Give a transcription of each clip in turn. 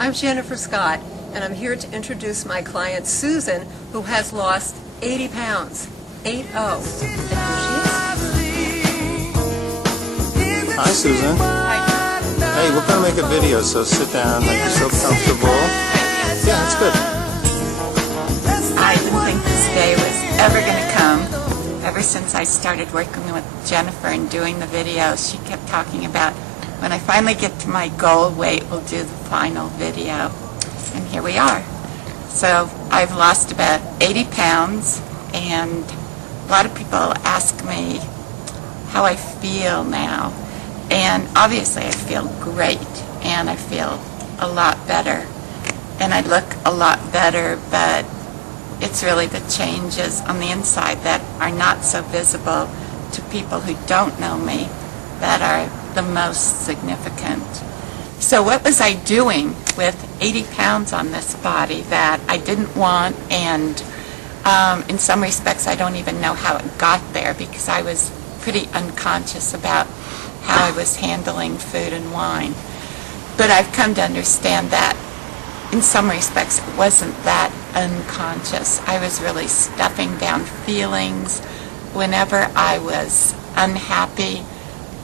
I'm Jennifer Scott, and I'm here to introduce my client Susan, who has lost 80 pounds. 80. And here she is. Hi, Susan. Hi. Hey, we're going to make a video, so sit down, make yourself comfortable. Yeah, that's good. I didn't think this day was ever going to come. Ever since I started working with Jennifer and doing the videos, she kept talking about, when I finally get to my goal weight, we'll do the final video. And here we are. So I've lost about 80 pounds, and a lot of people ask me how I feel now. And obviously I feel great, and I feel a lot better, and I look a lot better, but it's really the changes on the inside that are not so visible to people who don't know me that are the most significant. So what was I doing with 80 pounds on this body that I didn't want, and in some respects I don't even know how it got there, because I was pretty unconscious about how I was handling food and wine. But I've come to understand that in some respects it wasn't that unconscious. I was really stuffing down feelings. Whenever I was unhappy,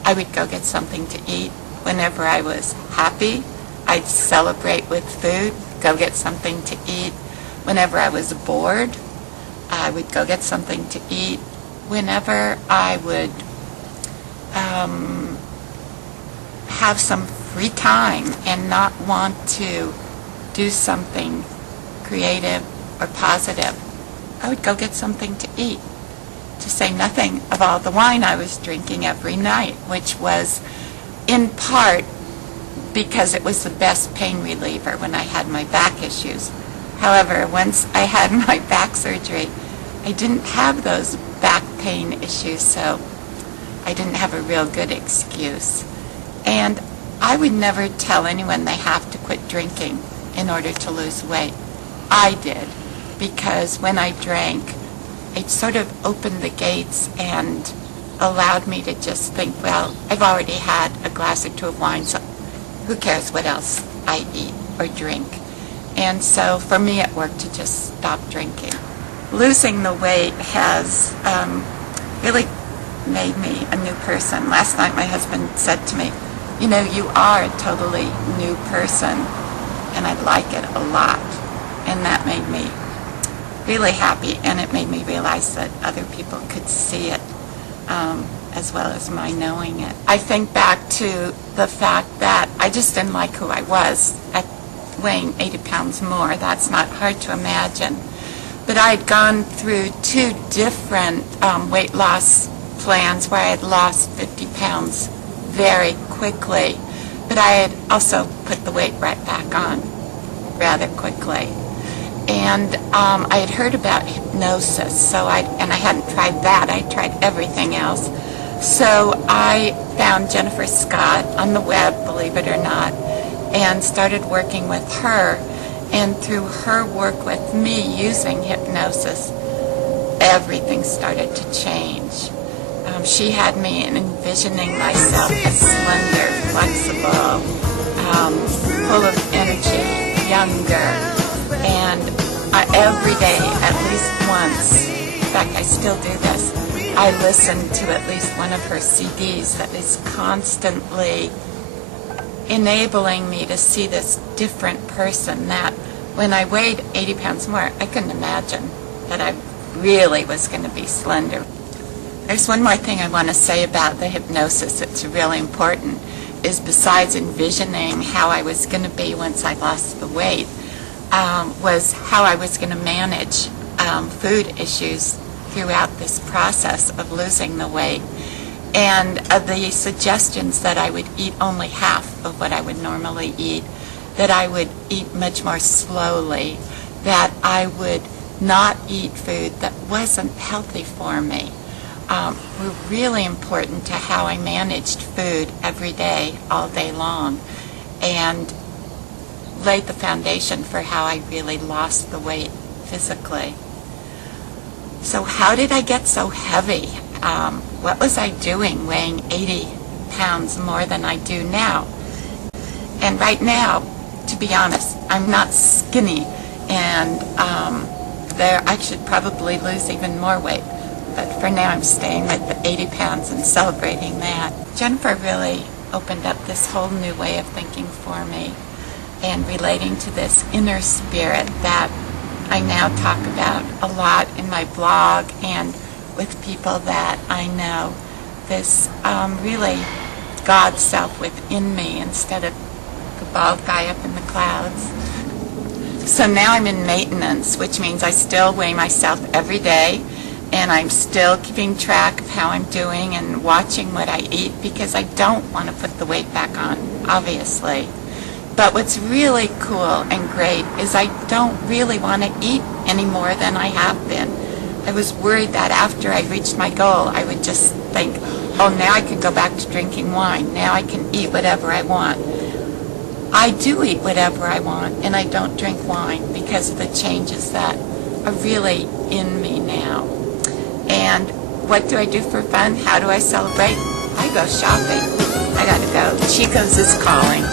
I would go get something to eat. Whenever I was happy, I'd celebrate with food, go get something to eat. Whenever I was bored, I would go get something to eat. Whenever I would have some free time and not want to do something creative or positive, I would go get something to eat. To say nothing of all the wine I was drinking every night, which was in part because it was the best pain reliever when I had my back issues. However, once I had my back surgery, I didn't have those back pain issues, so I didn't have a real good excuse. And I would never tell anyone they have to quit drinking in order to lose weight. I did, because when I drank, it sort of opened the gates and allowed me to just think, well, I've already had a glass or two of wine, so who cares what else I eat or drink. And so for me it worked to just stop drinking. Losing the weight has really made me a new person. Last night my husband said to me, you know, you are a totally new person, and I like it a lot. And that made me really happy, and it made me realize that other people could see it as well as my knowing it. I think back to the fact that I just didn't like who I was at weighing 80 pounds more. That's not hard to imagine. But I had gone through 2 different weight loss plans where I had lost 50 pounds very quickly, but I had also put the weight right back on rather quickly. And I had heard about hypnosis, and I hadn't tried that. I tried everything else. So I found Jennifer Scott on the web, believe it or not, and started working with her. And through her work with me using hypnosis, everything started to change. She had me envisioning myself as slender, flexible, full of energy, younger, and every day, at least once, in fact I still do this, I listen to at least one of her CDs that is constantly enabling me to see this different person that when I weighed 80 pounds more, I couldn't imagine that I really was going to be slender. There's one more thing I want to say about the hypnosis that's really important, is besides envisioning how I was going to be once I lost the weight, was how I was going to manage food issues throughout this process of losing the weight. And the suggestions that I would eat only half of what I would normally eat, that I would eat much more slowly, that I would not eat food that wasn't healthy for me, were really important to how I managed food every day, all day long, and laid the foundation for how I really lost the weight physically. So how did I get so heavy? What was I doing weighing 80 pounds more than I do now? And right now, to be honest. I'm not skinny, and I should probably lose even more weight. But for now, I'm staying with the 80 pounds and celebrating that. Jennifer really opened up this whole new way of thinking for me and relating to this inner spirit that I now talk about a lot in my blog and with people that I know. This really God self within me instead of the bald guy up in the clouds. So now I'm in maintenance, which means I still weigh myself every day, and I'm still keeping track of how I'm doing and watching what I eat, because I don't want to put the weight back on, obviously. But what's really cool and great is I don't really want to eat any more than I have been. I was worried that after I reached my goal, I would just think, oh, now I can go back to drinking wine. Now I can eat whatever I want. I do eat whatever I want, and I don't drink wine because of the changes that are really in me now. And what do I do for fun? How do I celebrate? I go shopping. I gotta go. Chico's is calling.